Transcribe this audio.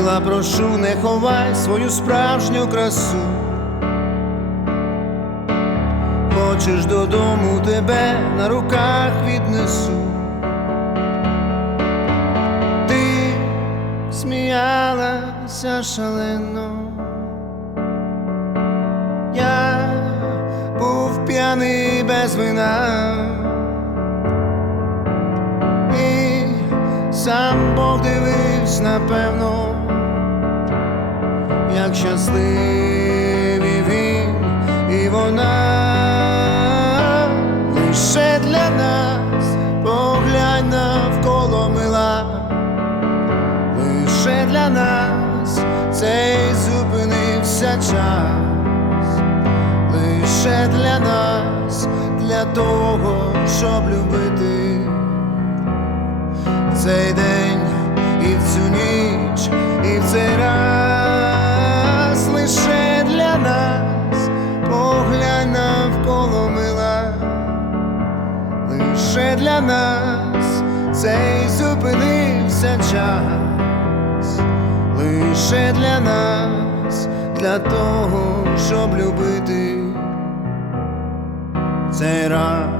Мила, прошу, не ховай свою справжню красу. Хочеш додому тебе на руках віднесу. Ти сміялася шалено. Я був п'яний без вина. І сам Бог як щасливі він. І вона лише для нас. Поглянь навколо мила, лише для нас цей зупинився час, лише для нас, для того, щоб любити. Цей день і в цю ніч, лише для нас. Цей зупинився час, лише для нас, для того, щоб любити. Цей раз.